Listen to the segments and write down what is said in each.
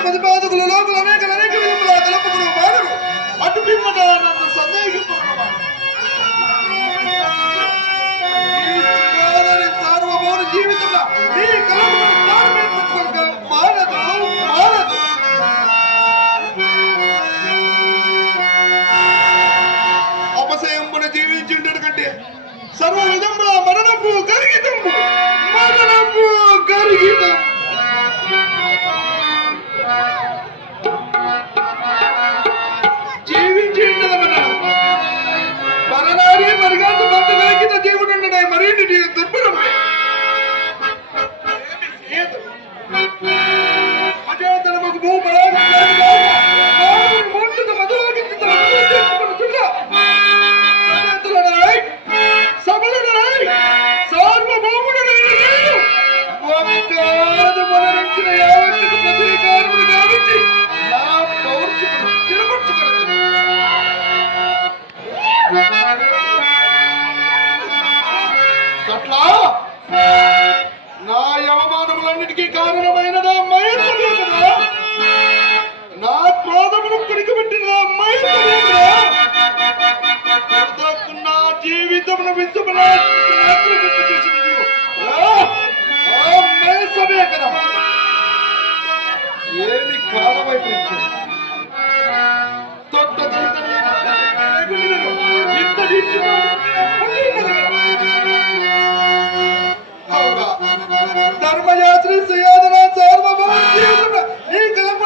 ప్రతిపాదకులు లోకలు అనేక అనేక విధములా కలపకులు మారరు అటు పిమ్మట నన్ను సందేహిస్తున్నావా అట్లా నా యవమానములన్నిటికీ కారణమైనదా మయసమే నా క్రోధమును కుడికబెట్టినదా మయసమే నా జీవితమును విసుమలా ఏమి కాలమైపోయింది? తొట్ట జీవితం ధర్మయాత్రి సుయాదన సార్వభౌమ జీవితంలో ఈ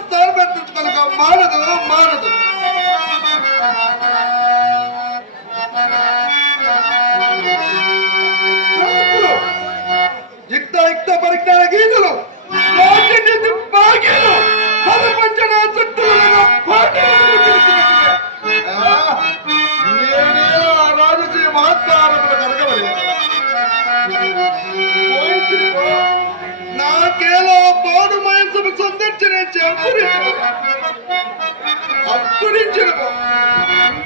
స్థానం పెట్టించుకోలేక యుక్త యుక్త నాకేలో పాడు వయస్సు నేనే చెప్పురించు అప్పుడించుకో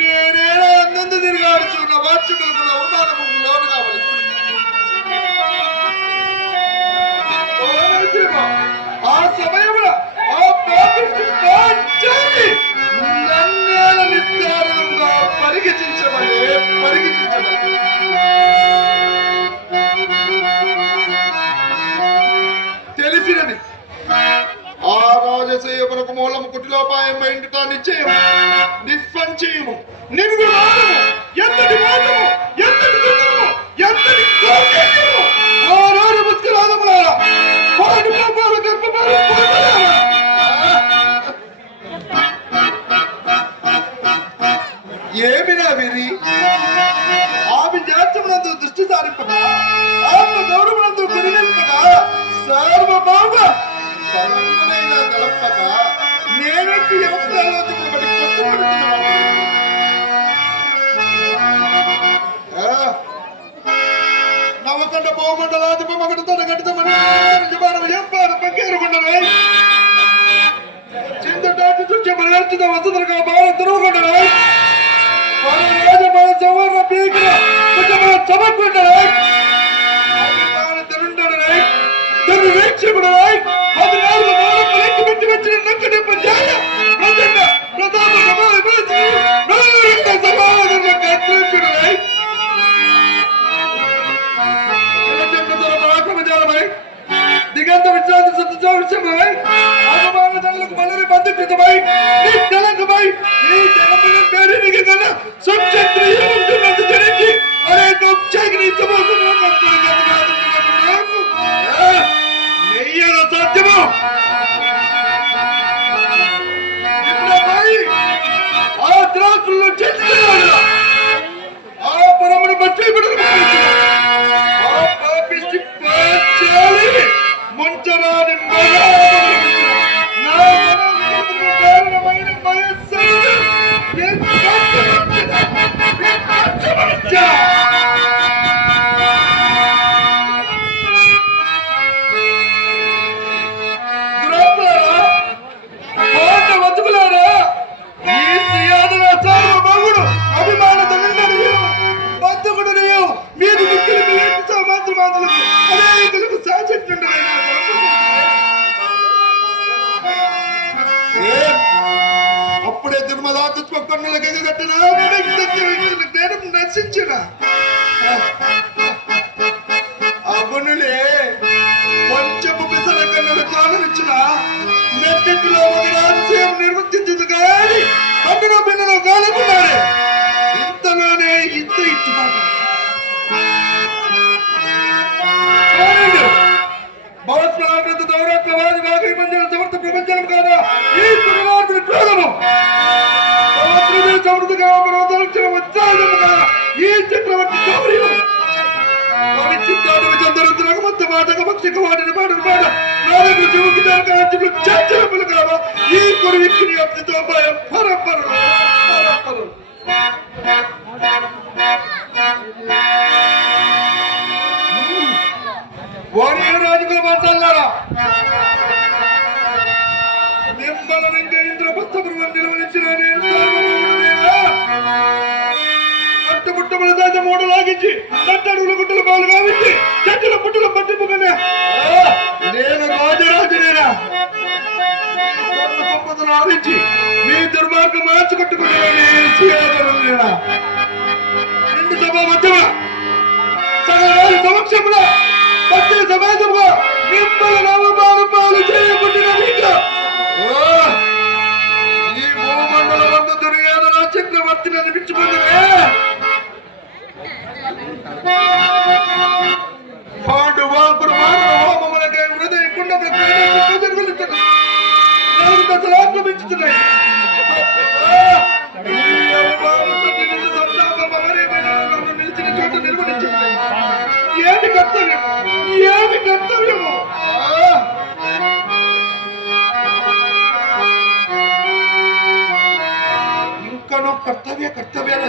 నేనేదో అందందు తిరిగాడుచున్న వార్షికులకు అవమానము లోను కావాలి కుటిలోపాయం బయట నిశ్చయము నిస్సంచయము నిర్వివాదము ఎంతటి మోసము ఎంతటి దుఃఖము ఎంతటి కౌశల్యము ఆ రాజు ముత్కరాదములారా వాడి పాపాల గర్భపాల పాపలారా ఏమి నా విరి? ఆమె జాత్యమునందు దృష్టి సారింపగా ఆత్మ గౌరవమునందు గురినింపగా ನವಕಂಡ ಬಹುಮಂಡಲಾಧಿಪ ಮಗನ ತನ್ನ ಕಟ್ಟಿದ ಮನೆ ನಿಜಮಾನವ ಎಂಬಾದ ಪಂಕೇರುಗೊಂಡರೆ ಚಿಂತಟಾಟಿ ತುಚ್ಚ ಮನೆಯರ್ಚಿತ ವಸಂತರಕ ಬಾಳ ತಿರುವುಗೊಂಡರೆ ರಾಜ ಬಾಳ ಸವರ್ಣ ಬೀಗ್ರ ಚಮಕೊಂಡರೆ దిగంత విశ్రాంతి సత్య విషయమై ఆగమాన దండలకు మల్లరి బంధుకృతమై నీ తెలంగమై నీ జనముల పేరు నీకు కన్నా Yeah! అప్పుడే పన్నులకు ఎగగట్టిన నేను నశించిన? అగునులే కొంచెము పిసల కన్నులు కాలనిచ్చిన నెట్టింటిలో ఒక రాజ్యం నిర్వర్తించదు కానీ కన్నులో పిల్లలు కాలకున్నాడే ఇంతలోనే ఇంత ఇచ్చుమాట భారత దౌరాత్మవాది నాగరి మందిర సమర్థ ప్రపంచం కాదా? ఈ కురువార్తని క్రోధము. భగవంతుడి సమృద్ధిగా మనోదరించిన ఉత్సాహము కాదా ఈ చక్రవర్తి గౌరవం చంద్రులకు మొత్తం మాటగా పక్షిక వాడిని పాడిన మాట నాలుగు జీవుకి దానికి చర్చలు కావా ఈ కురువిక్కిని అప్తితో భయం పరంపరలు పరంపరలు వారి రాజుకుల మాట్లాడారా మిమ్మల్ని ఇంకా కట్టుబుట్టముల దాత మూడు లాగించి నట్టడుగుల గుట్టలు పాలు దశలు ఆక్రమించుతున్నాయి. నిలిచిన చోట నిర్వహించున్నాయి ఏమి కర్తవ్యం? ఏమి కర్తవ్యము? ఇంకనో కర్తవ్య కర్తవ్యాలు